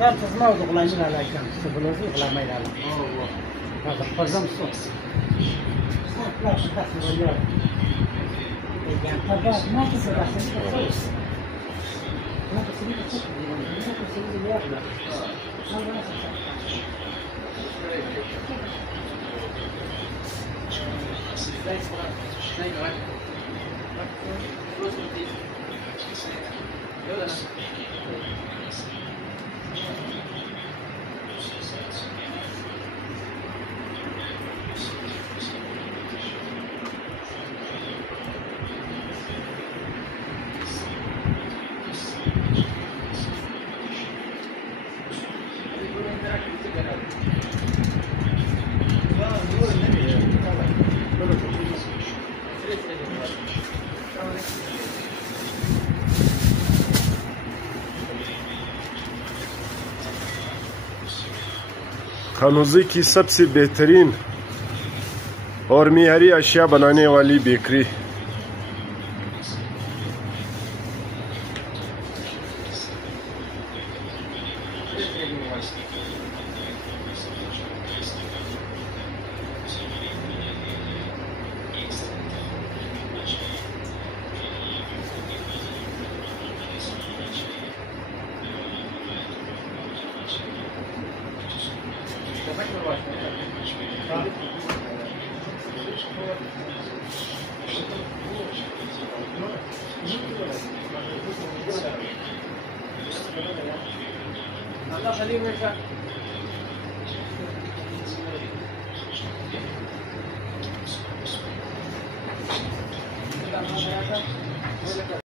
لا تسمعوا غلامين على كم سبلوزي غلامين على هذا فرزم صوت لا تخافوا اليوم يعني طبعا ما تصير أحسن ما تصير الواحد هذا نفس हनूज़ी की सबसे बेहतरीन और मियारी अशिया बनाने वाली बेकरी। الله خليه ويرجع.